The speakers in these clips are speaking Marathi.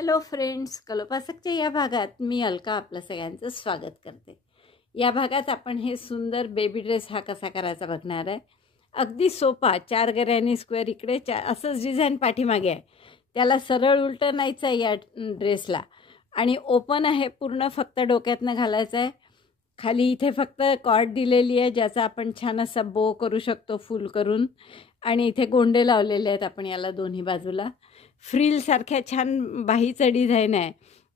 हॅलो फ्रेंड्स, कलोपासकच्या या भागात मी अलका आपलं सगळ्यांचं स्वागत करते। या भागात आपण हे सुंदर बेबी ड्रेस हा कसा करायचा बघणार आहे। अगदी सोपा, 4 गऱ्यांनी स्क्वेअर इकडे असंच डिझाइन पाठीमागे आहे, त्याला सरळ उलटं नाहीच आहे या ड्रेसला आणि ओपन आहे पूर्ण, फक्त डोक्यातनं घालायचं आहे। खाली इथे फक्त कॉर्ड दिलेली आहे ज्याचा आपण छान असा बो करू शकतो फुल करून, आणि इथे गोंडे लावलेले आहेत आपण याला दोन्ही बाजूला। फ्रिल सारख्या छान बाहीचं डिझाइन आहे,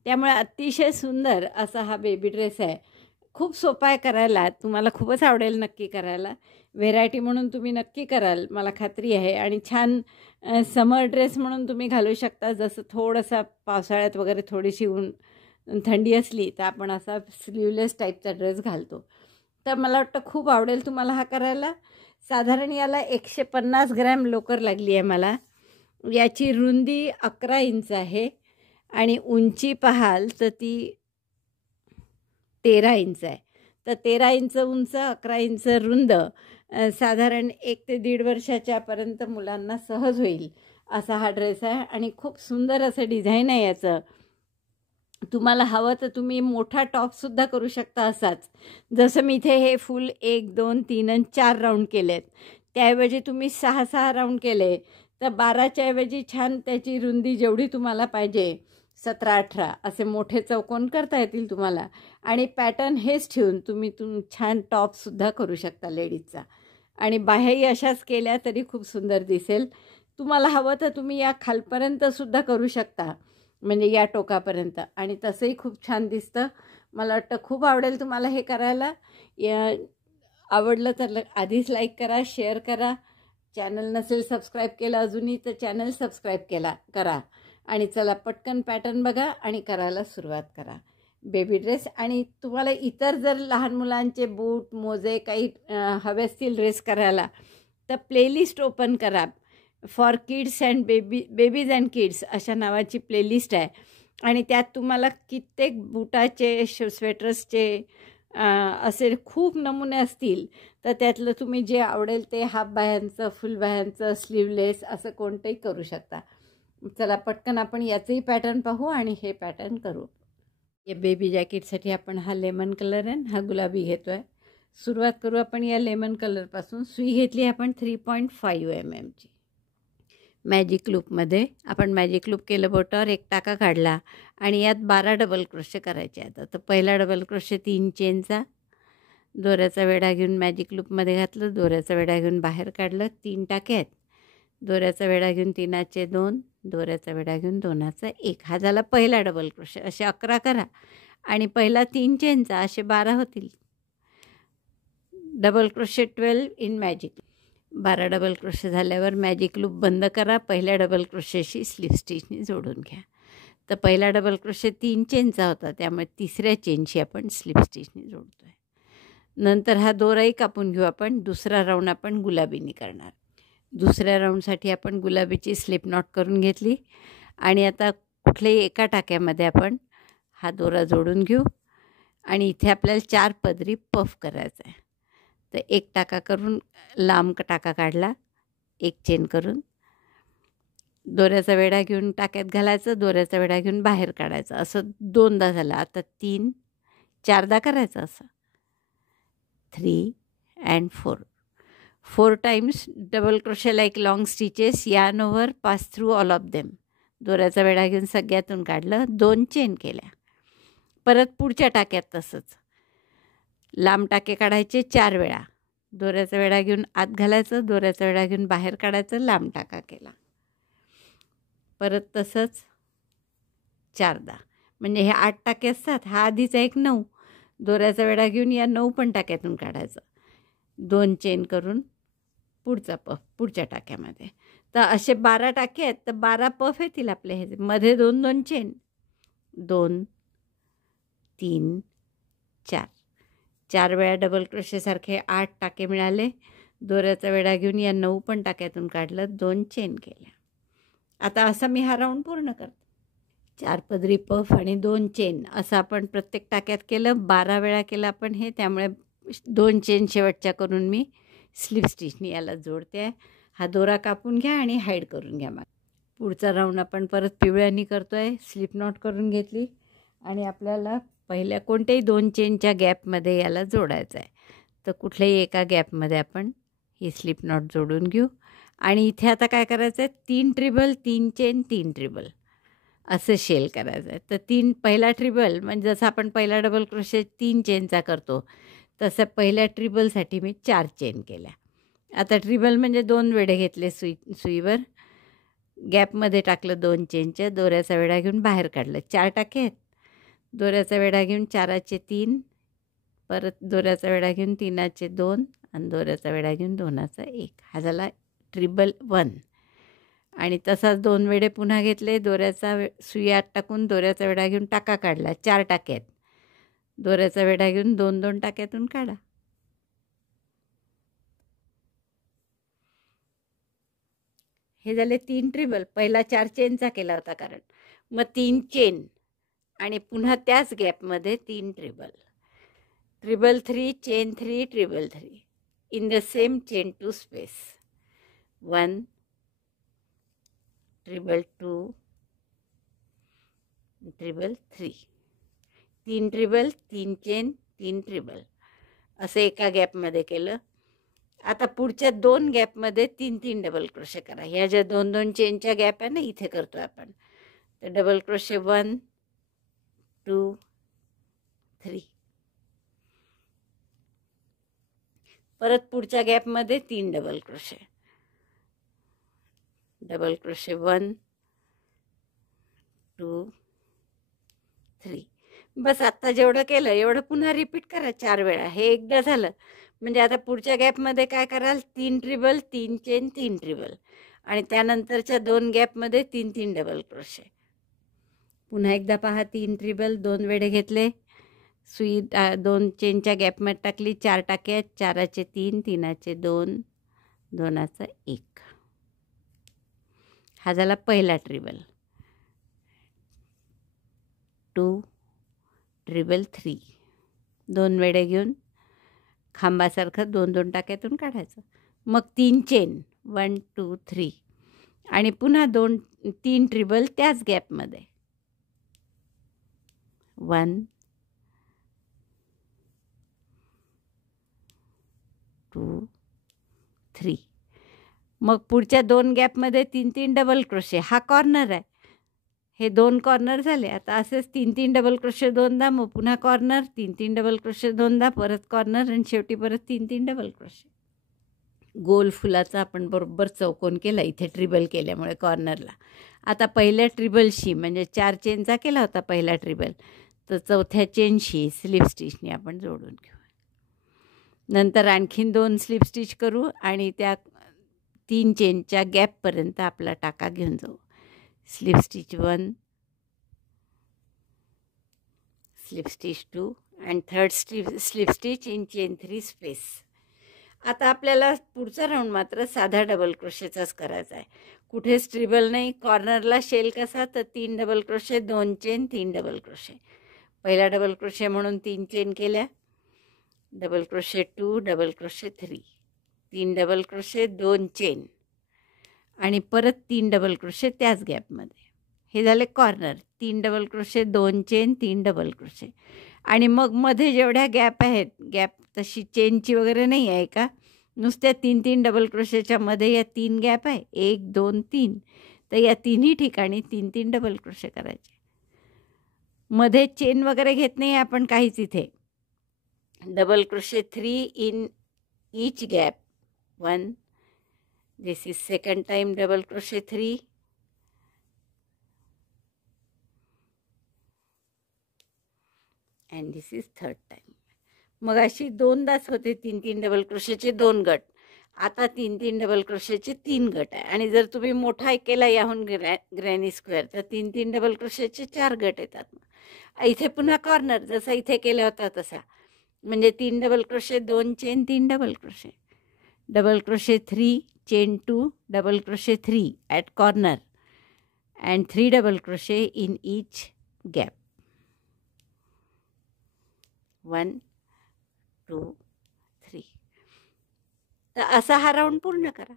त्यामुळे अतिशय सुंदर असा हा बेबी ड्रेस आहे। खूप सोपा आहे करायला, तुम्हाला खूपच आवडेल नक्की करायला। व्हेरायटी म्हणून तुम्ही नक्की कराल मला खात्री आहे, आणि छान समर ड्रेस म्हणून तुम्ही घालू शकता। जसं थोडंसं पावसाळ्यात वगैरे थोडीशी थंडी असली तर आपण असा स्लीवलेस टाईपचा ड्रेस घालतो, तर मला वाटतं खूप आवडेल तुम्हाला हा करायला। साधारण याला 150 ग्रॅम लोकर लागली आहे मला। याची रुंदी 11 इंच आहे आणि उंची पाहाल तर ती 13 इंच आहे। तर 13 इंच उंच, 11 इंच रुंद, साधारण 1 ते 1.5 वर्षाच्यापर्यंत मुलांना सहज होईल असा हा ड्रेस आहे, आणि खूप सुंदर असं डिझाईन आहे याचं। तुम्हाला हवं तर तुम्ही मोठा टॉपसुद्धा करू शकता असाच। जसं मी इथे हे फुल 1 2 3 आणि 4 राऊंड केलेत, त्याऐवजी तुम्ही 6 राऊंड केले तर 12च्या ऐवजी छान त्याची रुंदी जेवढी तुम्हाला पाहिजे 17-18 असे मोठे चौकोन करता येतील तुम्हाला, आणि पॅटर्न हेच ठेवून तुम्ही छान टॉपसुद्धा करू शकता लेडीजचा, आणि बाह्याही अशाच केल्या तरी खूप सुंदर दिसेल। तुम्हाला हवं तर तुम्ही या खालपर्यंतसुद्धा करू शकता, म्हणजे या टोकापर्यंत, आणि तसंही खूप छान दिसतं। मला वाटतं खूप आवडेल तुम्हाला हे करायला। आवडलं तर आधीच लाईक करा, शेअर करा। चॅनल नसेल सबस्क्राईब केलं अजूनही तर चॅनल सबस्क्राईब करा, आणि चला पटकन पॅटर्न बघा आणि करायला सुरुवात करा बेबी ड्रेस। आणि तुम्हाला इतर जर लहान मुलांचे बूट मोजे काही हवे असतील ड्रेस करायला तर प्लेलिस्ट ओपन करा। For kids and babies and kids अशा नावाची प्लेलिस्ट आहे, आणि त्यात तुम्हाला कित्येक बुटाचे स्वेटर्सचे असे खूप नमुने असतील, तर त्यातलं तुम्ही जे आवडेल ते हाफ बाह्यांचं, फुल बाह्यांचं, स्लीवलेस असं कोणतंही करू शकता। चला पटकन आपण याचंही पॅटर्न पाहू आणि हे पॅटर्न करू। या बेबी जॅकेटसाठी आपण हा लेमन कलर आहे, हा गुलाबी घेतो आहे। सुरुवात करू आपण या लेमन कलरपासून। सुई घेतली आपण 3.5 mm ची। मॅजिक लूपमध्ये आपण मॅजिक लूप केलं, बोटावर 1 टाका काढला आणि यात 12 डबल क्रोशे करायचे आहेत। तर पहिला डबल क्रोशे 3 चेनचा, दोऱ्याचा वेढा घेऊन मॅजिक लूपमध्ये घातलं, दोऱ्याचा वेढा घेऊन बाहेर काढलं, 3 टाके आहेत, दोऱ्याचा वेढा घेऊन 3चे 2, दोऱ्याचा वेढा घेऊन 2चा 1, हा झाला पहिला डबल क्रोशे। असे 11 करा आणि पहिला 3 चेनचा असे 12 होतील। Double crochet 12 in magic. 12 double crochet झाल्यावर मॅजिक लूप बंद करा, पहिल्या डबल क्रोशेशी स्लिप स्टिचनी जोडून घ्या। तर पहिला डबल क्रोशे 3 चेनचा होता, त्यामुळे 3ऱ्या चेनशी आपण स्लिप स्टिचनी जोडतो आहे। नंतर हा दोराही कापून घेऊ आपण। दुसरा राऊंड आपण गुलाबीनी करणार। दुसऱ्या राऊंडसाठी आपण गुलाबीची स्लिप नॉट करून घेतली, आणि आता कुठल्याही एका टाक्यामध्ये आपण हा दोरा जोडून घेऊ, आणि इथे आपल्याला 4 पदरी पफ करायचा आहे। तर 1 टाका करून लांब टाका काढला, 1 चेन करून दोऱ्याचा वेढा घेऊन टाक्यात घालायचं, दोऱ्याचा वेढा घेऊन बाहेर काढायचं, असं 2दा झालं। आता 3 4दा करायचं असं। 3 and 4 times double crochet like long stitches, yarn over, pass through all of them. दोऱ्याचा वेढा घेऊन सगळ्यातून काढलं, 2 चेन केल्या। परत पुढच्या टाक्यात तसंच लांब टाके काढायचे 4 वेळा, दोऱ्याचा वेढा घेऊन आत घालायचं, दोऱ्याचा वेढा घेऊन बाहेर काढायचं, लांब टाका केला। परत तसंच 4दा, म्हणजे हे 8 टाके असतात, हा आधीचा एक 9, दोऱ्याचा वेढा घेऊन या 9 पण टाक्यातून काढायचं, 2 चेन करून पुढचा पफ पुढच्या टाक्यामध्ये। तर असे 12 टाके आहेत, तर 12 पफ येतील आपले। हे मध्ये 2-2 चेन, 2 3 4, 4 वेळा डबल क्रोशेसारखे 8 टाके मिळाले। दोऱ्याचा वेढा घेऊन या 9 पण टाक्यातून काढलं, 2 चेन केल्या। आता असा मी हा राऊंड पूर्ण करतो। 4 पदरी पफ आणि 2 चेन असं आपण प्रत्येक टाक्यात केलं, 12 वेळा केलं आपण हे, त्यामुळे 2 चेन शेवटच्या करून मी स्लिप स्टिचनी याला जोडते आहे। हा दोरा कापून घ्या आणि हाईड करून घ्या। मग पुढचा राऊंड आपण परत पिवळ्यानी करतो आहे. स्लिप नॉट करून घेतली आणि आपल्याला पहिल्या कोणत्याही 2 चेनच्या गॅपमध्ये याला जोडायचं आहे. तर कुठल्याही एका गॅपमध्ये आपण ही स्लिप नॉट जोडून घेऊ. आणि इथे आता काय करायचं आहे, 3 ट्रिबल 3 चेन 3 ट्रिबल असं शेल करायचं आहे. तर पहिला ट्रिबल म्हणजे जसं आपण पहिला डबल क्रोशे 3 चेनचा करतो तसं पहिल्या ट्रिबलसाठी मी 4 चेन केल्या. आता ट्रिबल म्हणजे 2 वेढे घेतले सुईवर, गॅपमध्ये टाकलं 2 चेनच्या, दोऱ्याचा वेढा घेऊन बाहेर काढलं. 4 टाके आहेत. दोऱ्याचा वेढा घेऊन 4चे 3, परत दोऱ्याचा वेढा घेऊन 3चे 2 आणि दोऱ्याचा वेढा घेऊन 2चा 1. हा झाला ट्रिबल 1. आणि तसाच 2 वेढे पुन्हा घेतले, दोऱ्याचा सुई आत टाकून दोऱ्याचा वेढा घेऊन टाका काढला. 4 टाके आहेत. दोऱ्याचा वेढा घेऊन 2 टाक्यातून काढा. हे झाले 3 ट्रिबल. पहिला 4 चेनचा केला होता कारण. मग 3 चेन आणि पुन्हा त्याच गॅपमध्ये 3 ट्रिबल. ट्रिबल 3 chain 3 ट्रिबल 3 in the same chain 2 space. 1 ट्रिबल 2 ट्रिबल 3. 3 ट्रिबल 3 chain 3 ट्रिबल असं एका गॅपमध्ये केलं. आता पुढच्या 2 गॅपमध्ये 3 डबल क्रोशे करा. ह्या ज्या 2 चेनच्या गॅप आहे ना, इथे करतो आपण. तर डबल क्रोशे 1 2 3. परत पुढच्या गॅपमध्ये 3 डबल क्रोशे. Double crochet 1 2 3. बस आत्ता जेवढं केलं एवढं पुन्हा रिपीट करा 4 वेळा. हे एकदा झालं म्हणजे आता पुढच्या गॅपमध्ये काय कराल, 3 ट्रिबल 3 चेन 3 ट्रिबल आणि त्यानंतरच्या 2 गॅपमध्ये 3 डबल क्रोशे. पुन्हा एकदा पहा, 3 ट्रिबल 2 वेढे घेतले, सुई 2 चेनच्या गॅपमध्ये टाकली. 4 टाके आहेत. 4चे 3 3चे 2 2चा 1. हा झाला पहिला ट्रिबल. 2 ट्रिबल 3. 2 वेढे घेऊन खांबासारखं 2 टाक्यातून काढायचं. मग 3 चेन 1 2 3 आणि पुन्हा 3 ट्रिबल त्याच गॅपमध्ये. 1 2 3. मग पुढच्या 2 गॅपमध्ये 3 डबल क्रोशे. हा कॉर्नर आहे. हे 2 कॉर्नर झाले. आता असेच 3 डबल क्रोशे 2दा, मग पुन्हा कॉर्नर 3 डबल क्रोशे 2दा, परत कॉर्नर आणि शेवटी परत 3 डबल क्रोशे. गोल फुलाचा आपण बरोबर चौकोन केला इथे ट्रिबल केल्यामुळे कॉर्नरला. आता पहिल्या ट्रिबलशी म्हणजे 4 चेनचा केला होता पहिला ट्रिबल, तर चौथ्या चेनशी स्लिप स्टिचने आपण जोडून घेऊ. नंतर आणखीन 2 स्लिप स्टिच करू आणि त्या 3 चेनच्या गॅपपर्यंत आपला टाका घेऊन जाऊ. Slip stitch 1 slip stitch 2 and third slip stitch in chain 3 space. आता आपल्याला पुढचा राऊंड मात्र साधा डबल क्रोशेचाच करायचा आहे. कुठेच ट्रिबल नाही. कॉर्नरला शेल कसा, तर 3 double crochet 2 chain 3 double crochet. पहिला डबल क्रोशे म्हणून 3 चेन केल्या. Double crochet 2 double crochet 3 3 double crochet 2 chain आणि परत 3 डबल क्रोशे त्याच गॅपमध्ये. हे झाले corner. 3 double crochet 2 chain 3 double crochet आणि मग मध्ये जेवढ्या गॅप आहेत, गॅप तशी चेनची वगैरे नाही आहे का, नुसत्या 3 डबल क्रोशेच्या मध्ये या 3 गॅप आहे, 1 2 3. तर या तिन्ही ठिकाणी 3 डबल क्रोशे करायचे. मध्ये चेन वगैरे घेत नाही आपण काहीच. इथे double crochet 3 in each gap. 1 this is second time double crochet 3 and this is third time. मग अशी 2दाच होते 3 डबल क्रोशेचे 2 गट. आता 3 डबल क्रोशेचे 3 गट आहे. आणि जर तुम्ही मोठा केला याहून ग्रॅनी स्क्वेअर तर 3 डबल क्रोशेचे 4 गट येतात. इथे पुन्हा कॉर्नर जसा इथे केला होता तसा, म्हणजे 3 double crochet 2 chain 3 double crochet. Double crochet 3 chain 2 double crochet 3 at corner and 3 double crochet in each gap. 1 2 3. तर असा हा राऊंड पूर्ण करा.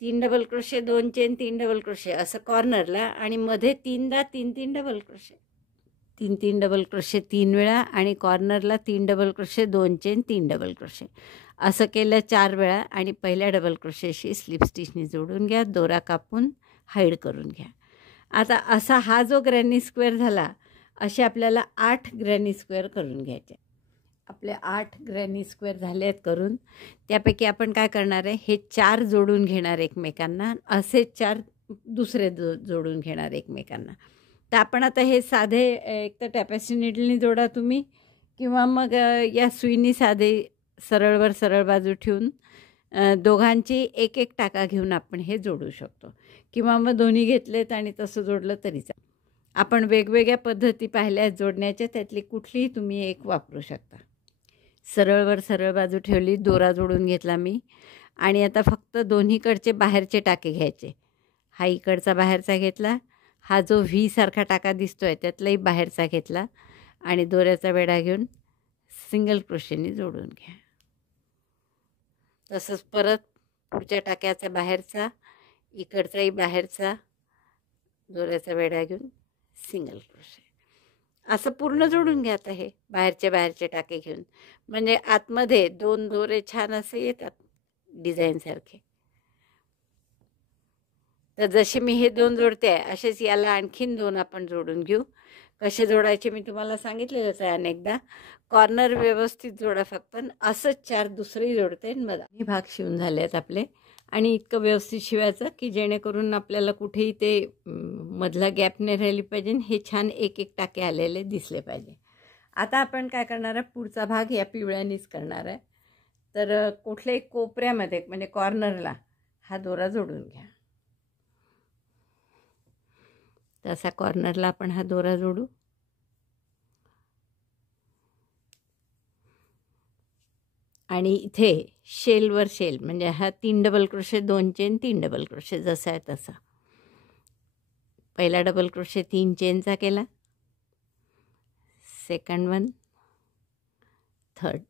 3 double crochet, 2 chain, 3 double crochet असं कॉर्नरला, आणि मध्ये 3दा 3 डबल क्रोशे, 3 डबल क्रोशे 3 वेळा, आणि कॉर्नरला 3 double crochet, 2 chain, 3 double crochet असं केलं 4 वेळा. आणि पहिल्या डबल क्रोशेशी स्लिप स्टिचनी जोडून घ्या, दोरा कापून हाईड करून घ्या. आता असा हा जो ग्रॅनी स्क्वेअर झाला, असे आपल्याला 8 ग्रॅनी स्क्वेअर करून घ्यायचे. आपले 8 ग्रॅनी स्क्वेअर झाले आहेत करून. त्यापैकी आपण काय करणार आहे, हे 4 जोडून घेणार एकमेकांना, असे 4 दुसरे जोडून घेणार एकमेकांना. तर आपण आता हे साधे एक तर टॅपेस्ट्री नीडलनी जोडा तुम्ही, किंवा मग या सुईनी साधे सरळवर सरळ बाजू ठेवून दोघांची एक एक टाका घेऊन आपण हे जोडू शकतो, किंवा मग दोन्ही घेतलेत आणि तसं जोडलं तरी चालेल. आपण वेगवेगळ्या पद्धती पाहिल्या जोडण्याच्या, त्यातली कुठलीही तुम्ही एक वापरू शकता. सरळवर सरळ बाजू ठेवली, दोरा जोडून घेतला मी, आणि आता फक्त दोन्हीकडचे बाहेरचे टाके घ्यायचे. हा इकडचा बाहेरचा घेतला, हा जो व्ही सारखा टाका दिसतोय त्यातलाही बाहेरचा घेतला, आणि दोऱ्याचा वेढा घेऊन सिंगल क्रोशेनी जोडून घ्या. तसंच परत पुढच्या टाक्याचा बाहेरचा, इकडचाही बाहेरचा, दोऱ्याचा वेढा घेऊन सिंगल क्रोशे असं पूर्ण जोडून घ्या. आता हे बाहेरचे टाके घेऊन, म्हणजे आतमध्ये 2 दोरे छान असे येतात डिझाईनसारखे. तर जसे मी हे 2 जोडते आहे, असेच याला आणखीन 2 आपण जोडून घेऊ. कसे जोडायचे मी तुम्हाला सांगितलेलंच आहे अनेकदा. कॉर्नर व्यवस्थित जोडा फक्त, असंच 4 दुसरेही जोडते. मला हे भाग शिवून झाले आहेत आपले, आणि इतकं व्यवस्थित शिवायचं की जेणेकरून आपल्याला कुठेही ते मधला गॅप नाही राहिली पाहिजे, हे छान एक एक टाके आलेले दिसले पाहिजे. आता आपण काय करणार आहे, पुढचा भाग या पिवळ्यानीच करणार आहे. तर कुठल्याही कोपऱ्यामध्ये म्हणजे कॉर्नरला हा दोरा जोडून घ्या. तसा कॉर्नरला आपण हा दोरा जोडू. आणि इथे शेलवर शेल, म्हणजे हा 3 double crochet, 2 chain, 3 double crochet जसा आहे तसा. पहिला डबल क्रोशे 3 चेनचा केला, second one, third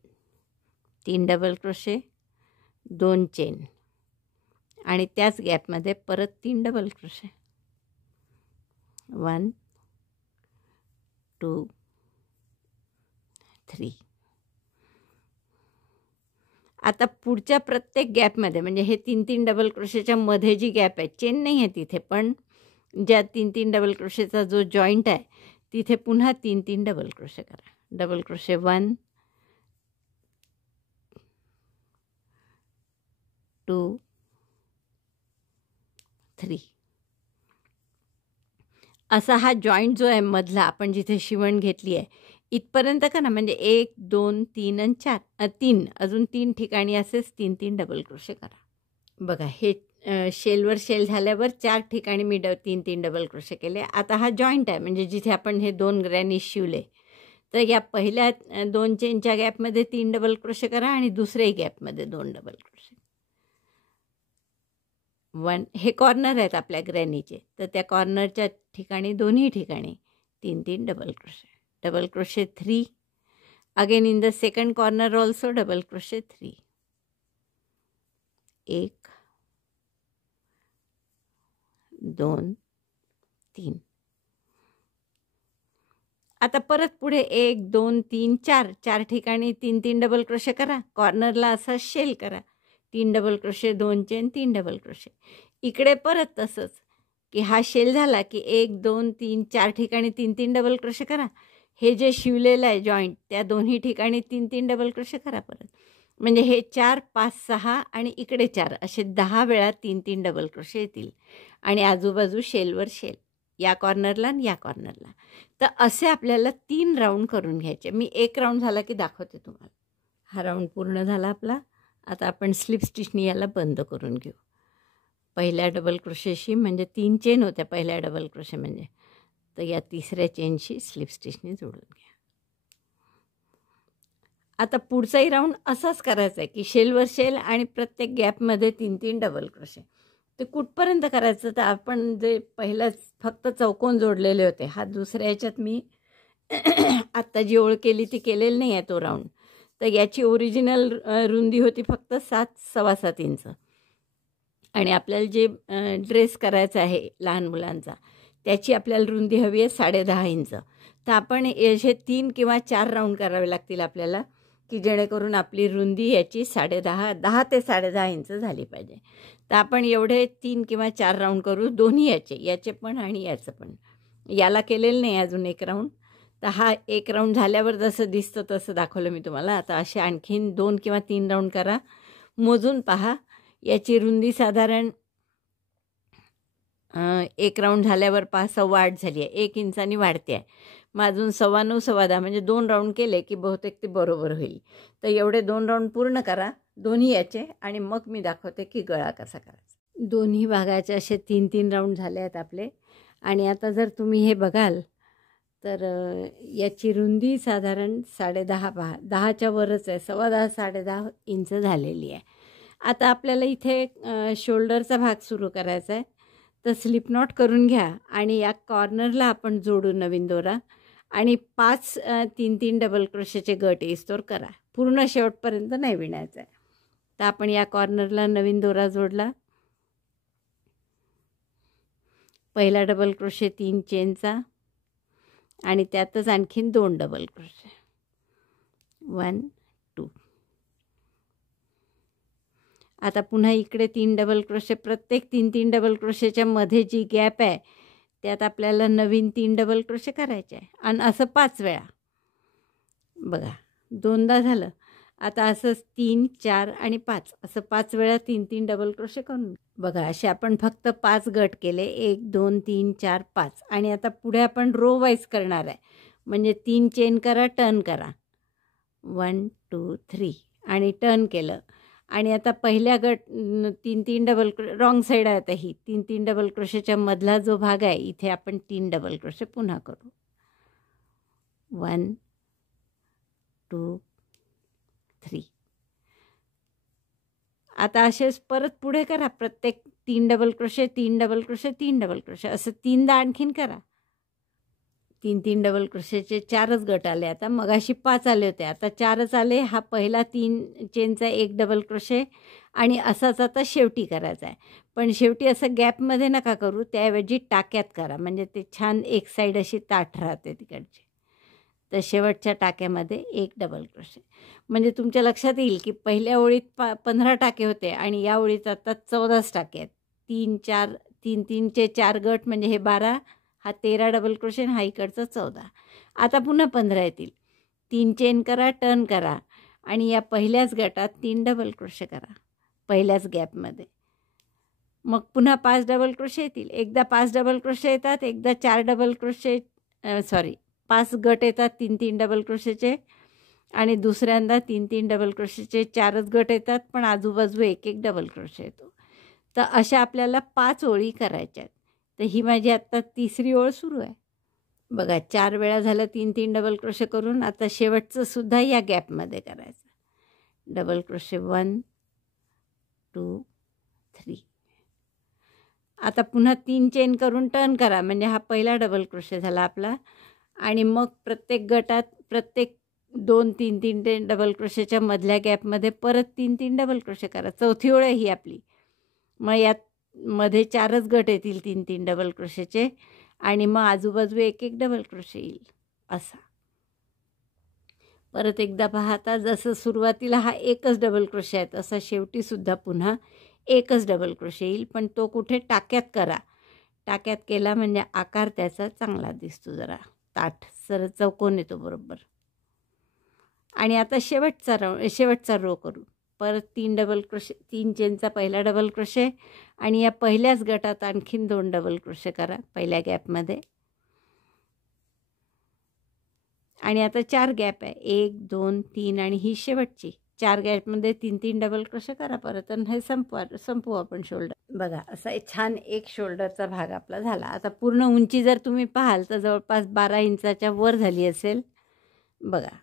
3 double crochet, 2 chain, आणि त्याच गॅपमध्ये परत 3 डबल क्रोशे, 1 2 3. आता पुढच्या प्रत्येक गॅपमध्ये, म्हणजे हे 3 डबल क्रोशेच्या मध्ये जी गॅप आहे, चेन नाही आहे तिथे, पण ज्या 3 डबल क्रोशेचा जो जॉईंट आहे तिथे पुन्हा 3 डबल क्रोशे करा. डबल क्रोशे 1 2 3 असा हा जॉईंट जो आहे मधला, आपण जिथे शिवण घेतली आहे इथपर्यंत करा. म्हणजे 1 2 3 आणि 4, 3 अजून 3 ठिकाणी असेच 3 डबल क्रोशे करा. बघा हे शेलवर शेल झाल्यावर 4 ठिकाणी मी 3 डबल क्रोशे केले. आता हा जॉईंट आहे, म्हणजे जिथे आपण हे 2 ग्रॅनी शिवले, तर या पहिल्या 2 चेनच्या गॅपमध्ये 3 डबल क्रोशे करा, आणि दुसऱ्याही गॅपमध्ये 2 डबल क्रोशे. 1 हे कॉर्नर आहेत आपल्या ग्रॅनीचे, तर त्या कॉर्नरच्या ठिकाणी दोन्ही ठिकाणी 3 double crochet. Double crochet 3, again in the second corner also double crochet 3, 1 2 3. आता परत पुढे 1 2 3 4 ठिकाणी 3 डबल क्रोशे करा. कॉर्नरला असा शेल करा, 3 double crochet, 2 chain, 3 double crochet. इकडे परत तसंच की हा शेल झाला की 1 2 3 4 ठिकाणी 3 डबल क्रोशे करा. हे जे शिवलेलं आहे जॉईंट, त्या दोन्ही ठिकाणी 3 डबल क्रोशे करा परत. म्हणजे हे 4 5 6 आणि इकडे 4 असे 10 वेळा 3 डबल क्रोशे येतील, आणि आजूबाजू शेलवर शेल, या कॉर्नरला आणि या कॉर्नरला. तर असे आपल्याला 3 राऊंड करून घ्यायचे. मी एक राऊंड झाला की दाखवते तुम्हाला. हा राऊंड पूर्ण झाला आपला. आता आपण स्लिप स्टिचनी याला बंद करून घेऊ. पहिल्या डबल क्रोशेशी, म्हणजे 3 चेन होत्या पहिल्या डबल क्रोशे म्हणजे, तर या तिसऱ्या चेनशी स्लिप स्टिचनी जोडून घ्या. आता पुढचाही राऊंड असाच करायचा आहे की शेलवर शेल आणि प्रत्येक गॅपमध्ये 3 डबल क्रोशे. ते कुठपर्यंत करायचं, तर आपण जे पहिलंच फक्त चौकोन जोडलेले होते, हा दुसऱ्या याच्यात मी आत्ता जी ओळ केली ती केलेली नाही आहे तो राऊंड. तर याची ओरिजिनल रुंदी होती फक्त 7 सव्वा 7 इंच, आणि आपल्याला जे ड्रेस करायचा आहे लहान मुलांचा त्याची आपल्याला रुंदी हवी आहे 10.5 इंच. तर आपण याचे 3 किंवा 4 राऊंड करावे लागतील आपल्याला, की जेणेकरून आपली रुंदी याची 10 ते 10.5 इंच झाली पाहिजे. तर आपण एवढे 3 किंवा 4 राऊंड करू, दोन्ही याचे पण आणि याचं पण. याला केलेलं नाही अजून एक राऊंड. तर हा एक राऊंड झाल्यावर जसं दिसतं तसं दाखवलं मी तुम्हाला. आता असे आणखीन 2 किंवा 3 राऊंड करा. मोजून पहा, याची रुंदी साधारण एक राऊंड झाल्यावर 6.25 झाली आहे. 1 इंचानी वाढते आहे. मग अजून 9.25 10.15 म्हणजे 2 राऊंड केले की बहुतेक ते बरोबर होईल. तर एवढे 2 राऊंड पूर्ण करा दोन्ही याचे आणि मग मी दाखवते की गळा कसा करायचा. दोन्ही भागाचे असे 3-3 राऊंड झाले आहेत आपले. आणि आता जर तुम्ही हे बघाल तर याची रुंदी साधारण 10.5 10च्या वरच आहे. 10.25 10.5 इंच झालेली आहे. आता आपल्याला इथे शोल्डरचा भाग सुरू करायचा आहे. तर स्लिप नॉट करून घ्या आणि या कॉर्नरला आपण जोडू नवीन दोरा आणि 5 3-3 डबल क्रोशेचे गट येईस्तोवर करा. पूर्ण शेवटपर्यंत नाही विणायचं आहे. तर आपण या कॉर्नरला नवीन दोरा जोडला. पहिला डबल क्रोशे 3 चेनचा आणि त्यातच आणखीन 2 डबल क्रोशे 1 2. आता पुन्हा इकडे 3 डबल क्रोशे, प्रत्येक 3-3 डबल क्रोशेच्या मध्ये जी गॅप आहे त्यात आपल्याला नवीन 3 डबल क्रोशे करायचे आहे आणि असं 5 वेळा. बघा 2दा झालं. आता असंच 3 4 आणि 5 असं 5 वेळा 3-3 डबल क्रोशे करून बघा. असे आपण फक्त 5 गट केले. 1 2 3 4 5. आणि आता पुढे आपण रो वाईज करणार आहे. म्हणजे 3 चेन करा, टर्न करा. 1 2 3 आणि टर्न केलं. आणि आता पहिल्या गट 3-3 डबल रॉंग साईड आहे. आता ही 3-3 डबल क्रोशेच्या मधला जो भाग आहे इथे आपण 3 डबल क्रोशे पुन्हा करू. 1 2 3. आता असेच परत पुढे करा. प्रत्येक 3 double crochet 3 double crochet 3 double crochet असं 3दा आणखीन करा. 3-3 डबल क्रोशेचे 4च गट आले. आता मगाशी 5 आले होते, आता 4च आले. हा पहिला 3 चेनचा 1 डबल क्रोशे आणि असाच आता शेवटी करायचा आहे. पण शेवटी असं गॅपमध्ये नका करू, त्याऐवजी टाक्यात करा. म्हणजे ते छान एक साईड अशी ताठ राहते तिकडची. तर शेवटच्या टाक्यामध्ये 1 डबल क्रोशे. म्हणजे तुमच्या लक्षात येईल की पहिल्या ओळीत 15 टाके होते आणि या ओळीत आता 14 टाके आहेत. 3 4 3-3चे 4 गट म्हणजे हे 12. हा 13 डबल क्रोशे आणि हा इकडचा 14. आता पुन्हा 15 येतील. 3 चेन करा, टर्न करा आणि या पहिल्याच गटात 3 डबल क्रोशे करा पहिल्याच गॅपमध्ये. मग पुन्हा 5 डबल क्रोशे येतील. एकदा 5 डबल क्रोशे येतात, एकदा 4 डबल क्रोशे 5 गट येतात 3-3 डबल क्रोशेचे आणि दुसऱ्यांदा 3-3 डबल क्रोशेचे 4च गट येतात, पण आजूबाजू 1-1 डबल क्रोशे येतो. तर अशा आपल्याला 5 ओळी करायच्या आहेत. तर ही माझी आत्ता 3री ओळ सुरू आहे. बघा 4 वेळा झालं 3-3 डबल क्रोशे करून. आता शेवटचं सुद्धा या गॅपमध्ये करायचं. Double crochet 1 2 3. आता पुन्हा 3 चेन करून टर्न करा. म्हणजे हा पहिला डबल क्रोशे झाला आपला. आणि मग प्रत्येक गटात प्रत्येक 2-3-3 डबल क्रोशेच्या मधल्या गॅपमध्ये परत 3-3 डबल क्रोशे करा. चौथी ओळ आहे ही आपली. मग यात मध्ये 4च गट येतील 3-3 डबल क्रोशेचे आणि मग आजूबाजू 1-1 डबल क्रोशे येईल असा. परत एकदा पाहता, जसं सुरुवातीला हा 1च डबल क्रोशे आहे तसा शेवटीसुद्धा पुन्हा 1च डबल क्रोशे येईल. पण तो कुठे टाक्यात करा. टाक्यात केला म्हणजे आकार त्याचा चांगला दिसतो, जरा ताठ सर चौकोन येतो बरोबर. आणि आता शेवटचा रो करू. परत 3 डबल क्रोशे 3 चेनचा पहिला डबल क्रोशे आणि या पहिल्याच गटात आणखीन 2 डबल क्रोशे करा पहिल्या गॅपमध्ये. आणि आता 4 गॅप आहे, 1 2 3 आणि ही शेवटची. 4 गॅपमध्ये 3-3 डबल क्रोशे करा परत आणि हे संपवू आपण शोल्डर. बघा असा छान एक शोल्डरचा भाग आपला झाला. आता पूर्ण उंची जर तुम्ही पाहाल तर जवळपास 12 इंचाच्या वर झाली असेल. बघा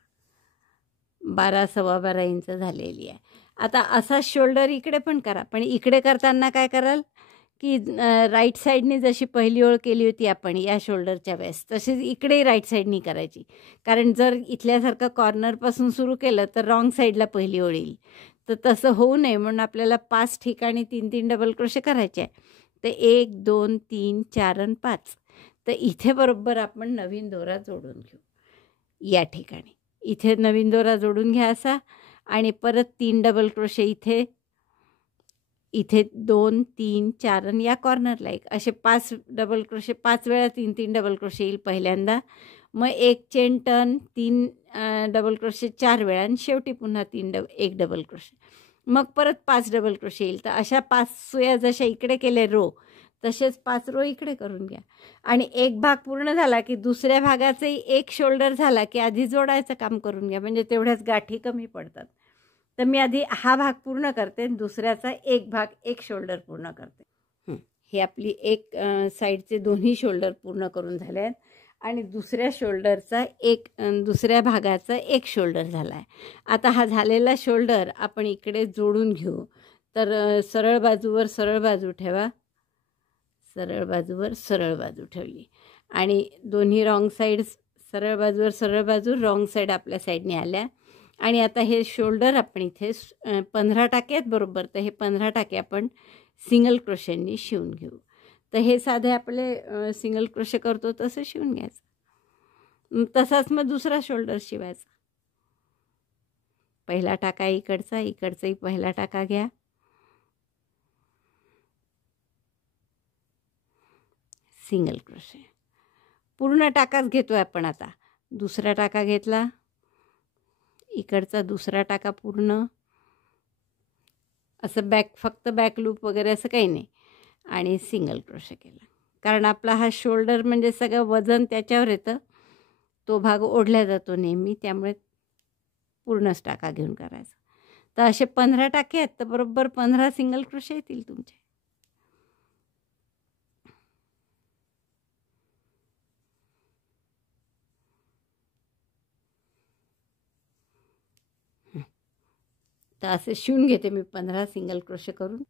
12 12.25 इंच झालेली आहे. आता असा शोल्डर इकडे पण करा. पण इकडे करताना काय कराल की राईट साईडने जशी पहिली ओळ केली होती आपण या शोल्डरच्या वेळेस तशीच इकडेही राईट साईडनी करायची. कारण जर इथल्यासारखं कॉर्नरपासून सुरू केलं तर रॉंग साईडला पहिली ओळ येईल. तर तसं होऊ नये म्हणून आपल्याला 5 ठिकाणी 3-3 डबल क्रोशे करायचे आहे. तर 1 2 3 4 आणि 5. तर इथे बरोबर आपण नवीन दोरा जोडून घेऊ. या ठिकाणी इथे नवीन दोरा जोडून घ्या असा, आणि परत 3 डबल क्रोशे इथे, इथे 2 3 4 आणि या कॉर्नरला एक, असे 5 डबल क्रोशे 5 वेळा 3-3 डबल क्रोशे येईल पहिल्यांदा. मग एक चेन टर्न 3 डबल क्रोशे 4 वेळा आणि शेवटी पुन्हा 1 डबल क्रोशे. मग परत 5 डबल क्रोशे येईल. तर अशा 5 सुया जशा इकडे केले रो, तसेच 5 रो इकडे करून घ्या. आणि एक भाग पूर्ण झाला की दुसऱ्या भागाचाही एक शोल्डर झाला की आधी जोडायचं काम करून घ्या, म्हणजे तेवढ्याच गाठी कमी पडतात. तर मी आधी हा भाग पूर्ण करते, दुसऱ्याचा एक भाग एक शोल्डर पूर्ण करते. हे आपली एक साईडचे दोन्ही शोल्डर पूर्ण करून झाले आहेत आणि दुसऱ्या शोल्डरचा दुसऱ्या भागाचा एक शोल्डर झाला आहे. आता हा झालेला शोल्डर आपण इकडे जोडून घेऊ. तर सरळ बाजूवर सरळ बाजू ठेवा, सरळ बाजूवर सरळ बाजू ठेवली आणि दोन्ही रॉंग साईड, सरळ बाजूवर सरळ बाजू, रॉंग साईड आपल्या साईडने आल्या. आणि आता हे शोल्डर आपण इथे 15 टाके आहेत बरोबर. तर हे 15 टाके आपण सिंगल क्रोशेंनी शिवून घेऊ. तर हे साधे आपले सिंगल क्रोशे करतो तसं शिवून घ्यायचं. तसाच मग दुसरा शोल्डर शिवायचा. पहिला टाका इकडचा, इकडचाही पहिला टाका घ्या, सिंगल क्रोशे. पूर्ण टाकाच घेतो आहे आपण. आता दुसरा टाका घेतला, इकडचा दुसरा टाका पूर्ण, असं फक्त बॅक लूप वगैरे असं काही नाही, आणि सिंगल क्रोशे केला. कारण आपला हा शोल्डर म्हणजे सगळं वजन त्याच्यावर येतं, तो भाग ओढला जातो नेहमी, त्यामुळे पूर्णच टाका घेऊन करायचा. तर असे 15 टाके आहेत, तर बरोबर 15 सिंगल क्रोशे येतील तुमचे. तर असे शिवून घेते मी 15 सिंगल क्रोशे करून.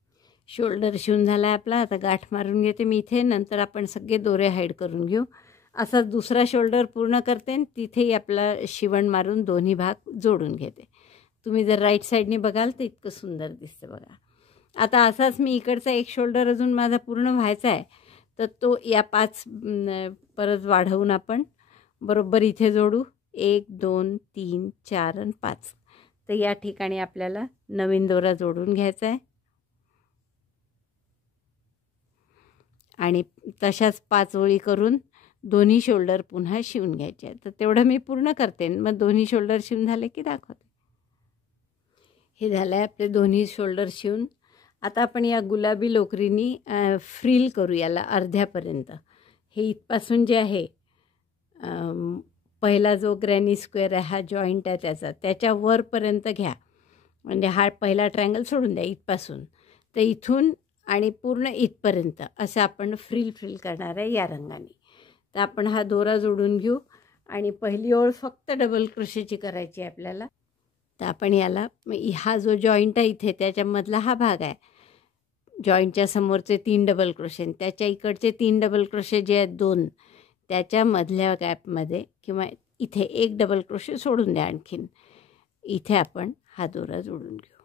शोल्डर शिवून झाला आहे आपला. आता गाठ मारून घेते मी इथे, नंतर आपण सगळे दोरे हाईड करून घेऊ. असा दुसरा शोल्डर पूर्ण करते आणि तिथेही आपला शिवण मारून दोन्ही भाग जोडून घेते. तुम्ही जर राईट साईडने बघाल तर इतकं सुंदर दिसतं बघा. आता असाच मी इकडचा एक शोल्डर अजून माझा पूर्ण व्हायचा आहे, तर तो या 5 परत वाढवून आपण बरोबर इथे जोडू. 1 2 3 4 आणि 5. तर या ठिकाणी आपल्याला नवीन दोरा जोडून घ्यायचा आहे आणि तशाच 5 ओळी करून दोन्ही शोल्डर पुन्हा शिवून घ्यायचे आहेत. तर तेवढं मी पूर्ण करते, मग दोन्ही शोल्डर शिवून झाले की दाखवते. हे झालं आहे आपले दोन्ही शोल्डर शिवून. आता आपण या गुलाबी लोकरीनी फ्रिल करू याला अर्ध्यापर्यंत. हे इथपासून जे आहे पहिला जो ग्रॅनी स्क्वेअर आहे, हा जॉईंट आहे त्याच्या वरपर्यंत घ्या, म्हणजे हा पहिला ट्रायंगल सोडून द्या इथपासून. तर इथून आणि पूर्ण इथपर्यंत असं आपण फ्रिल करणार आहे या रंगाने. तर आपण हा दोरा जोडून घेऊ आणि पहिली ओळ फक्त डबल क्रोशेची करायची आहे आपल्याला. तर आपण याला, हा जो जॉईंट आहे इथे त्याच्यामधला हा भाग आहे, जॉईंटच्या समोरचे 3 डबल क्रोशे, त्याच्या इकडचे 3 डबल क्रोशे जे आहेत 2, त्याच्यामधल्या गॅपमध्ये किंवा इथे 1 डबल क्रोशे सोडून द्या आणखीन. इथे आपण हा दोरा जोडून घेऊ.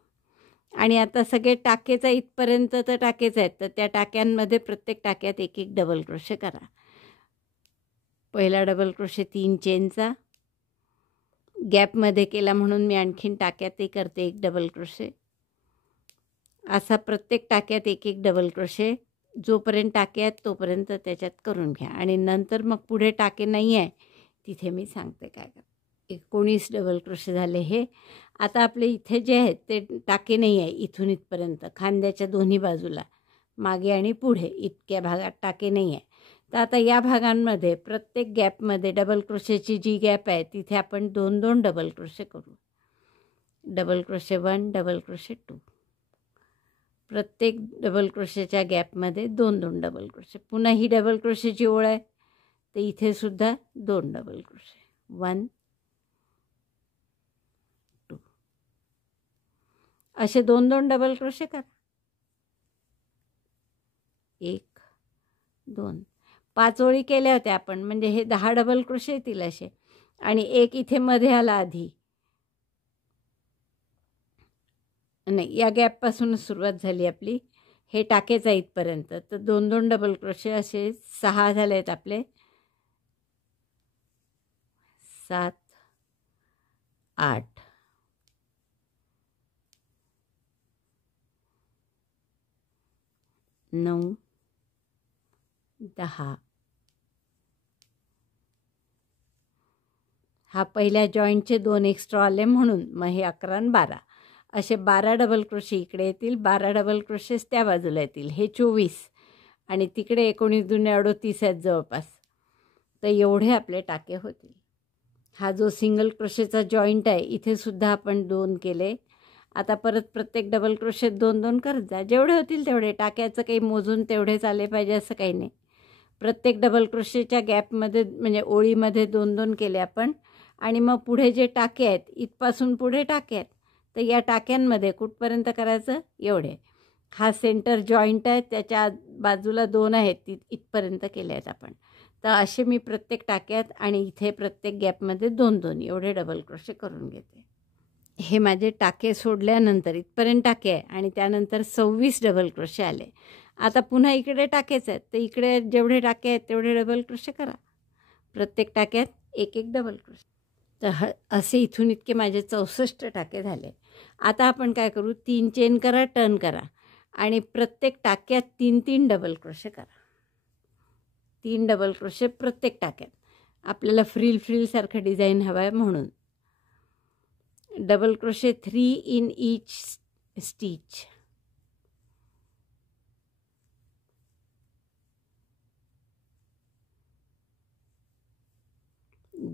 आणि आता सगळे टाकेचा इथपर्यंत तर टाकेच आहेत, तर त्या टाक्यांमध्ये प्रत्येक टाक्यात 1-1 डबल क्रोशे करा. पहिला डबल क्रोशे 3 चेनचा, गॅपमध्ये केला म्हणून मी आणखीन टाक्यातही करते 1 डबल क्रोशे. असा प्रत्येक टाक्यात 1-1 डबल क्रोशे, जोपर्यंत टाके आहेत तोपर्यंत त्याच्यात करून घ्या. आणि नंतर मग पुढे टाके नाही आहे तिथे मी सांगते काय करा. 19 डबल क्रोशे झाले हे. आता आपले इथे जे आहेत ते टाके नाही आहे, इथून इथपर्यंत खांद्याच्या दोन्ही बाजूला मागे आणि पुढे इतक्या भागात टाके नाही आहे. तर आता या भागांमध्ये प्रत्येक गॅपमध्ये डबल क्रोशेची जी गॅप आहे तिथे आपण 2-2 डबल क्रोशे करू. Double crochet 1, double crochet 2. प्रत्येक डबल क्रोशेच्या गॅपमध्ये 2-2 डबल क्रोशे. पुन्हा ही डबल क्रोशेची ओळ आहे, तर इथे सुद्धा 2 डबल क्रोशे. 1 2. असे 2-2 डबल क्रोशे करा. 1 2. 5 ओळी केल्या होत्या आपण, म्हणजे हे 10 डबल क्रोशे येतील असे. आणि एक इथे मध्ये आला आधी, नाही, या गॅपपासूनच सुरुवात झाली आपली. हे टाकेच आहे इथपर्यंत. तर 2-2 डबल क्रोशे असे 6 झाले आहेत आपले. 7 8 9 10. हा पहिल्या जॉईंटचे 2 एक्स्ट्रा आले म्हणून. मग हे 11 आणि 12 असे 12 डबल क्रोशे इकडे येतील, 12 डबल क्रोशेस त्या बाजूला येतील. हे 24 आणि तिकडे 19 दुने 38 आहेत जवळपास. तर एवढे आपले टाके होतील. हा जो सिंगल क्रोशेचा जॉईंट आहे इथे सुद्धा आपण 2 केले. आता परत प्रत्येक डबल क्रोशेत 2-2 करत जा. जेवढे होतील तेवढे. टाक्याचं काही मोजून तेवढेच आले पाहिजे असं काही नाही. प्रत्येक डबल क्रोशेच्या गॅपमध्ये म्हणजे ओळीमध्ये 2-2 केले आपण. आणि मग पुढे जे टाके आहेत इथपासून पुढे टाके आहेत तर या टाक्यांमध्ये कुठपर्यंत करायचं एवढे. हा सेंटर जॉईंट आहे त्याच्या बाजूला 2 आहेत इथपर्यंत केले आहेत आपण. तर असे मी प्रत्येक टाक्यात आणि इथे प्रत्येक गॅपमध्ये 2-2 एवढे डबल क्रोशे करून घेते. हे माझे टाके सोडल्यानंतर इथपर्यंत टाके आहे आणि त्यानंतर 26 डबल क्रोशे आले. आता पुन्हा इकडे टाकेच आहेत तर इकडे जेवढे टाके आहेत तेवढे डबल क्रोशे करा. प्रत्येक टाक्यात 1-1 डबल क्रोशे. तर असे इथून इतके माझे 64 टाके झाले. आता आपण काय करू, 3 चेन करा, टर्न करा आणि प्रत्येक टाक्यात 3-3 डबल क्रोशे करा. 3 डबल क्रोशे प्रत्येक टाक्यात. आपल्याला फ्रिलसारखं डिझाईन हवं आहे म्हणून. Double crochet 3 in each stitch.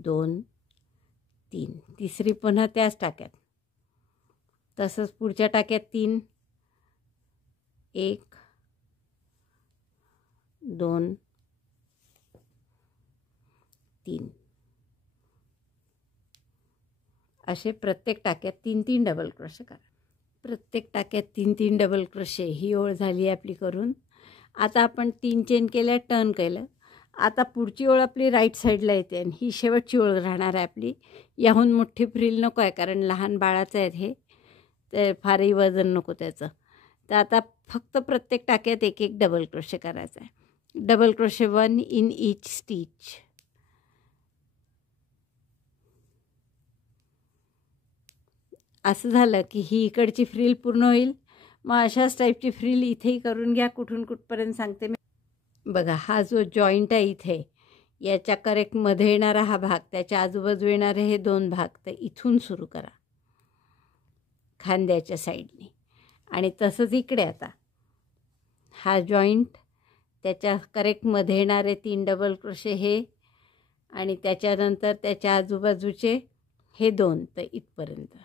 दोन 3 तिसरी पुन्हा त्याच टाक्यात. तसंच पुढच्या टाक्यात 3 1 2 3 असे प्रत्येक टाक्यात 3-3 डबल क्रोशे करा. प्रत्येक टाक्यात 3-3 डबल क्रोशे ही ओळ झाली आपली करून. आता आपण 3 चेन केल्या, टर्न केलं. आता पुढची ओळ आपली राईट साईडला येते आणि ही शेवटची ओळ राहणार आहे आपली. याहून मोठी फ्रिल नको आहे कारण लहान बाळाचं आहे हे, तर फारही वजन नको त्याचं. तर आता फक्त प्रत्येक टाक्यात 1-1 डबल क्रोशे करायचा आहे. Double crochet 1 in each stitch. असं झालं की ही इकडची फ्रिल पूर्ण होईल. मग अशाच टाईपची फ्रिल इथेही करून घ्या. कुठून कुठपर्यंत सांगते मी. बघा, हा जो जॉईंट आहे इथे याच्या करेक्ट मध्ये येणारा हा भाग, त्याच्या आजूबाजू येणारे हे 2 भाग, तर इथून सुरू करा खांद्याच्या साईडने. आणि तसंच इकडे आता हा जॉईंट, त्याच्या करेक्ट मध्ये येणारे 3 डबल क्रोशे हे आणि त्याच्यानंतर त्याच्या आजूबाजूचे हे 2, तर इथपर्यंत.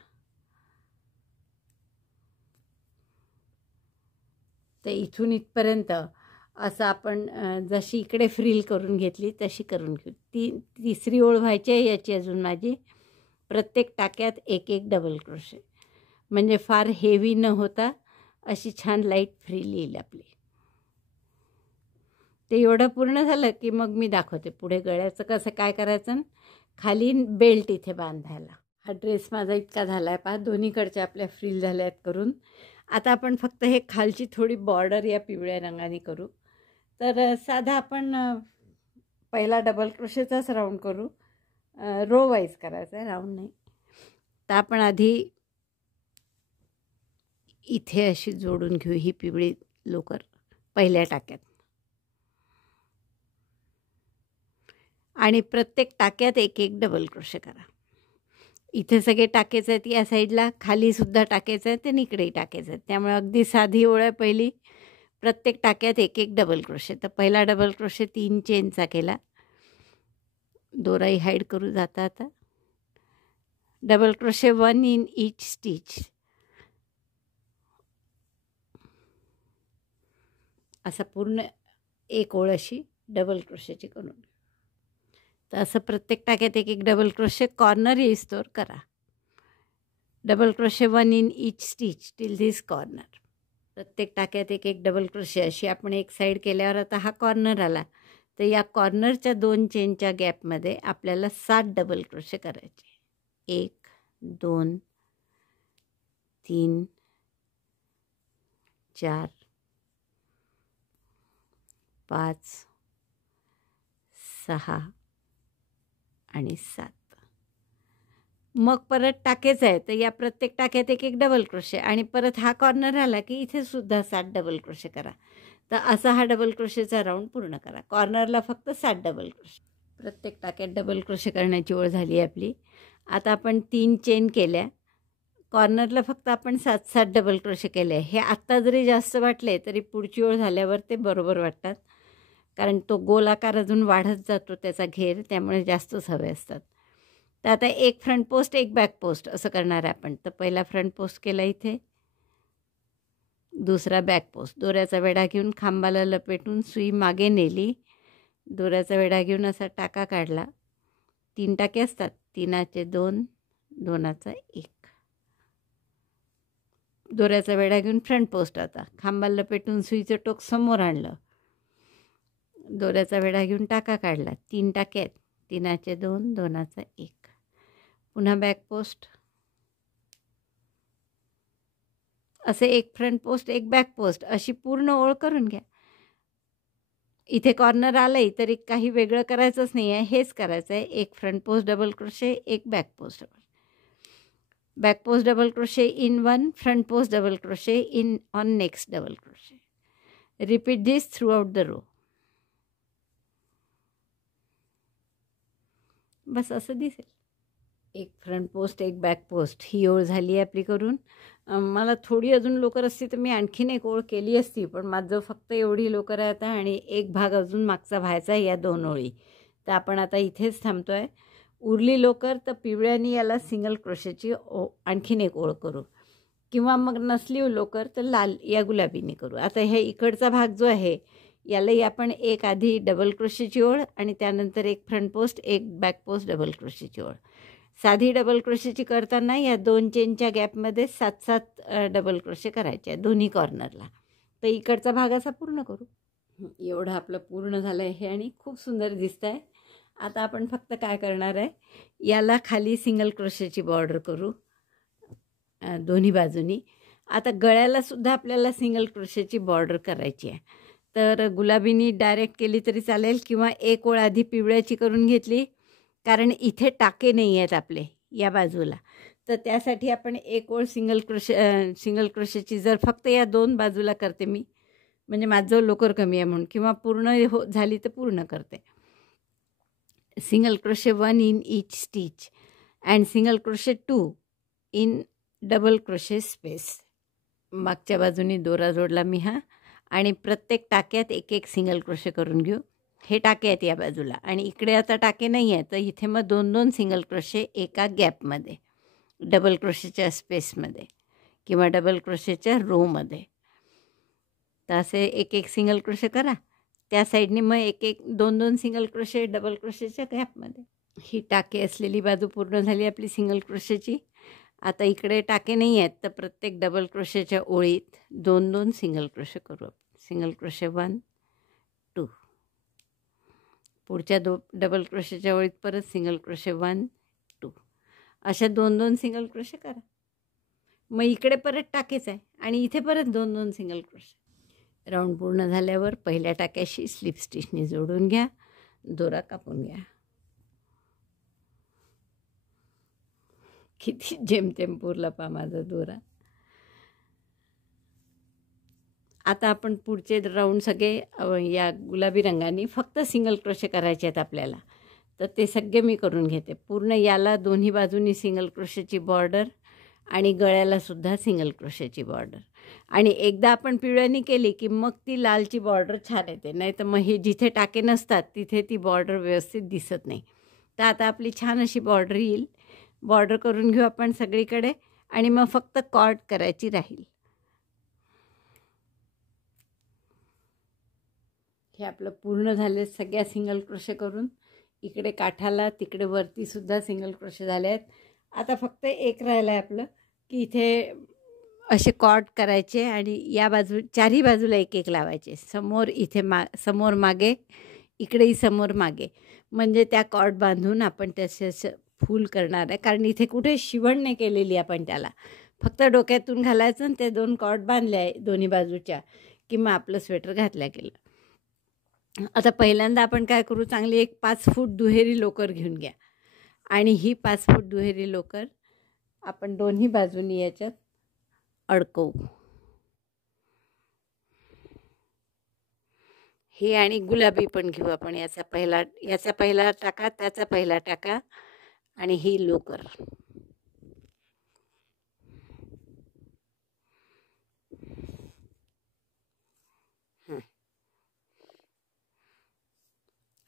तर इथून इथपर्यंत असं आपण जशी इकडे फ्रिल करून घेतली तशी करून घेऊ. तिसरी ओळ व्हायची आहे याची अजून माझी. प्रत्येक टाक्यात 1-1 डबल क्रोशे म्हणजे फार हेवी न होता अशी छान लाईट फ्रिल येईल आपली. ते एवढं पूर्ण झालं की मग मी दाखवते पुढे गळ्याचं कसं काय करायचं. खाली बेल्ट इथे बांधायला. हा ड्रेस माझा इतका झाला आहे पहा. दोन्हीकडच्या आपल्या फ्रिल झाल्या आहेत करून. आता आपण फक्त हे खालची थोडी बॉर्डर या पिवळ्या रंगाने करू. तर साधा आपण पहिला डबल क्रोशेचाच राऊंड करू. रो वाईज करायचं आहे, राऊंड नाही. तर आपण आधी इथे अशी जोडून घेऊ ही पिवळी लोकर पहिल्या टाक्यात. आणि प्रत्येक टाक्यात 1-1 डबल क्रोशे करा. इथे सगळे टाकेच आहेत या साईडला, खालीसुद्धा टाकेच आहेत आणि इकडेही टाकेच आहेत. त्यामुळे अगदी साधी ओळ आहे पहिली. प्रत्येक टाक्यात 1-1 डबल क्रोशे. तर पहिला डबल क्रोशे 3 चेनचा केला. दोराही हाईड करू जाता आता. Double crochet 1 in each stitch. असा पूर्ण एक ओळ अशी डबल क्रोशेची करून. तर असं प्रत्येक टाक्यात 1-1 डबल क्रोशे कॉर्नर येईस्तोवर करा. Double crochet 1 in each stitch till this corner. प्रत्येक टाक्यात 1-1 डबल क्रोशे अशी आपण एक साईड केल्यावर आता हा कॉर्नर आला. तर या कॉर्नरच्या 2 चेनच्या गॅपमध्ये आपल्याला 7 डबल क्रोशे करायचे. 1 2 3 4 5 6 आणि 7. मग परत टाकेच आहे, तर या प्रत्येक टाक्यात एक एक डबल क्रोशे आणि परत हा कॉर्नर आला की इथे सुद्धा 7 डबल क्रोशे करा. तर असा हा डबल क्रोशेचा राऊंड पूर्ण करा. कॉर्नरला फक्त 7 डबल क्रोशे. प्रत्येक टाक्यात डबल क्रोशे करण्याची ओळ झाली आपली. आता आपण 3 चेन केल्या. कॉर्नरला फक्त आपण 7-7 डबल क्रोशे केले. हे आत्ता जरी जास्त वाटले तरी पुढची ओळ झाल्यावर ते बरोबर वाटतात, कारण तो गोलाकार अजून वाढत जातो त्याचा घेर, त्यामुळे जास्तच हवे असतात. तर आता एक फ्रंट पोस्ट एक बॅक पोस्ट असं करणार आहे आपण. तर पहिला फ्रंट पोस्ट केला इथे, दुसरा बॅक पोस्ट. दोऱ्याचा वेढा घेऊन खांबाला लपेटून सुई मागे नेली, दोऱ्याचा वेढा घेऊन असा टाका काढला. 3 टाके असतात, 3चे 2, 2चा 1. दोऱ्याचा वेढा घेऊन फ्रंट पोस्ट. आता खांबाला लपेटून सुईचं टोक समोर आणलं, दोऱ्याचा वेढा घेऊन टाका काढला. 3 टाके आहेत, 3चे 2, 2चा 1. पुन्हा बॅक पोस्ट. असे एक फ्रंट पोस्ट एक बॅक पोस्ट अशी पूर्ण ओळ करून घ्या. इथे कॉर्नर आलंय तरी काही वेगळं करायचंच नाही आहे, हेच करायचं आहे. एक फ्रंट पोस्ट डबल क्रोशे, एक back post back post double crochet in 1, front post double crochet in on next double crochet. Repeat this throughout the row. बस असं दिसेल. एक फ्रंट पोस्ट एक बॅक पोस्ट ही ओळ झाली आहे आपली करून. मला थोडी अजून लोकर असती तर मी आणखीन एक ओळ केली असती, पण माझं फक्त एवढी लोकर आहे आता आणि एक भाग अजून मागचा व्हायचा आहे या 2 ओळी. तर आपण आता इथेच थांबतो आहे. उरली लोकर तर पिवळ्यानी याला सिंगल क्रोशेची आणखीन एक ओळ करू, किंवा मग नसली लोकर तर लाल या गुलाबीने करू. आता हे इकडचा भाग जो आहे यालाही आपण एक आधी डबल क्रोशेची ओळ आणि त्यानंतर एक फ्रंट पोस्ट एक बॅक पोस्ट डबल क्रोशेची ओळ. साधी डबल क्रोशेची करताना या 2 चेनच्या गॅपमध्ये 7-7 डबल क्रोशे करायचे दोन्ही कॉर्नरला. तर इकडचा भाग असा पूर्ण करू. एवढं आपलं पूर्ण झालं आहे हे आणि खूप सुंदर दिसतं आहे. आता आपण फक्त काय करणार आहे, याला खाली सिंगल क्रोशेची बॉर्डर करू दोन्ही बाजूनी. आता गळ्यालासुद्धा आपल्याला सिंगल क्रोशेची बॉर्डर करायची आहे. तर गुलाबीनी डायरेक्ट केली तरी चालेल, किंवा एक ओळ आधी पिवळ्याची करून घेतली, कारण इथे टाके नाही आहेत आपले या बाजूला. तर त्यासाठी आपण एक ओळ सिंगल क्रोशेची जर फक्त या 2 बाजूला करते मी, म्हणजे माझं लोकर कमी आहे म्हणून, किंवा पूर्ण झाली तर पूर्ण करते. Single crochet 1 in each stitch and single crochet 2 in double crochet space. मागच्या बाजूनी दोरा जोडला मी हा, आणि प्रत्येक टाक्यात एक एक सिंगल क्रोशे करून घेऊ. हे टाके आहेत या बाजूला आणि इकडे आता टाके नाही आहेत, तर इथे मग 2-2 सिंगल क्रोशे एका गॅपमध्ये डबल क्रोशेच्या स्पेसमध्ये किंवा डबल क्रोशेच्या रोमध्ये. तर असे एक एक सिंगल क्रोशे करा. त्या साईडने मग एक एक 2-2 सिंगल क्रोशे डबल क्रोशेच्या गॅपमध्ये. ही टाके असलेली बाजू पूर्ण झाली आपली सिंगल क्रोशेची. आता इकडे टाके नाही आहेत, तर प्रत्येक डबल क्रोशेच्या ओळीत 2-2 सिंगल क्रोशे करू. Single crochet 1 2. पुढच्या डबल क्रोशेच्या ओळीत परत सिंगल क्रोशे 1 2. अशा 2-2 सिंगल क्रोशे करा. मग इकडे परत टाकेच आहे आणि इथे परत 2-2 सिंगल क्रोशे. राऊंड पूर्ण झाल्यावर पहिल्या टाक्याशी स्लिप स्टिचने जोडून घ्या, दोरा कापून घ्या. किती जेमतेम पुरला पा माझा दोरा. आता आपण पुढचे राऊंड सगळे या गुलाबी रंगाने फक्त सिंगल क्रोशे करायचे आहेत आपल्याला. तर ते सगळे मी करून घेते. पूर्ण याला दोन्ही बाजूनी सिंगल क्रोशेची बॉर्डर आणि गळ्यालासुद्धा सिंगल क्रोशेची बॉर्डर. आणि एकदा आपण पिवळ्यानी केली की मग ती लालची बॉर्डर छान येते, नाही तर मग हे जिथे टाके नसतात तिथे ती बॉर्डर व्यवस्थित दिसत नाही. तर आता आपली छान अशी बॉर्डर येईल. बॉर्डर करून घेऊ आपण सगळीकडे आणि मग फक्त कॉर्ड करायची राहील. हे आपलं पूर्ण झाले सगळ्या सिंगल क्रोशे करून. इकडे काठाला तिकडे वरतीसुद्धा सिंगल क्रोशे झाले आहेत. आता फक्त एक राहिलं आहे आपलं, की इथे असे कॉर्ड करायचे आणि या बाजू चारही बाजूला एक एक लावायचे. समोर इथे समोर मागे, इकडेही समोर मागे, म्हणजे त्या कॉर्ड बांधून आपण त्याचे फूल करणार आहे. कारण इथे कुठे शिवण नाही केलेली आपण त्याला, फक्त डोक्यातून घालायचं आणि ते 2 कॉर्ड बांधले आहे दोन्ही बाजूच्या, की मग आपलं स्वेटर घातल्या गेलं. आता पहिल्यांदा आपण काय करू, चांगली एक 5 फूट दुहेरी लोकर घेऊन घ्या आणि ही 5 फूट दुहेरी लोकर आपण दोन्ही बाजूनी याच्यात अडकवू. ही आणि गुलाबी पण घेऊ आपण. याचा पहिला टाका, त्याचा पहिला टाका आणि ही लोकर.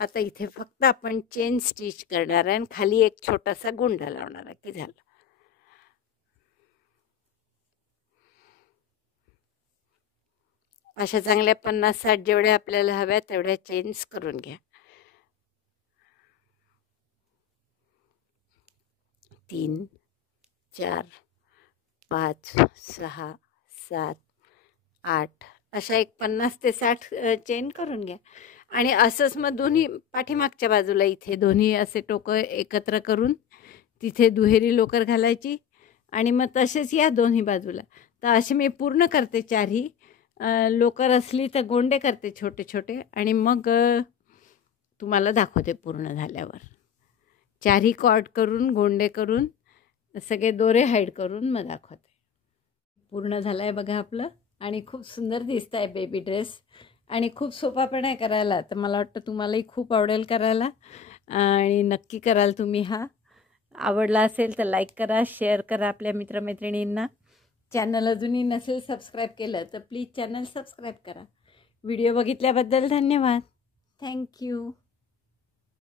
आता इथे फक्त आपण चेन स्टिच करणार आहे आणि खाली एक छोटासा गोंडा लावणार आहे की झालं. अशा चांगल्या 50-60 जेवढ्या आपल्याला हव्या तेवढ्या चेन्स करून घ्या. 3 4 5 6 7 8 अशा एक 50 ते 60 चेन करून घ्या. आणि असंच मग दोन्ही पाठीमागच्या बाजूला इथे दोन्ही असे टोकं एकत्र करून तिथे दुहेरी लोकर घालायची आणि मग तसेच या दोन्ही बाजूला. तर असे मी पूर्ण करते चारही. लोकर असली तर गोंडे करते छोटे छोटे आणि मग तुम्हाला दाखवते पूर्ण झाल्यावर. चारही कॉर्ड करून गोंडे करून सगळे दोरे हाईड करून मग दाखवते. पूर्ण झालं आहे बघा आपलं आणि खूप सुंदर दिसत आहे बेबी ड्रेस आणि खूप सोपा पण आहे करायला. तर मला वाटतं तुम्हालाही खूप आवडेल करायला आणि नक्की कराल तुम्ही. हा आवडला असेल तर लाईक करा, शेअर करा आपल्या मित्रमैत्रिणींना. चॅनल अजूनही नसेल सबस्क्राईब केलं तर प्लीज चॅनल सबस्क्राईब करा. व्हिडिओ बघितल्याबद्दल धन्यवाद. थँक्यू.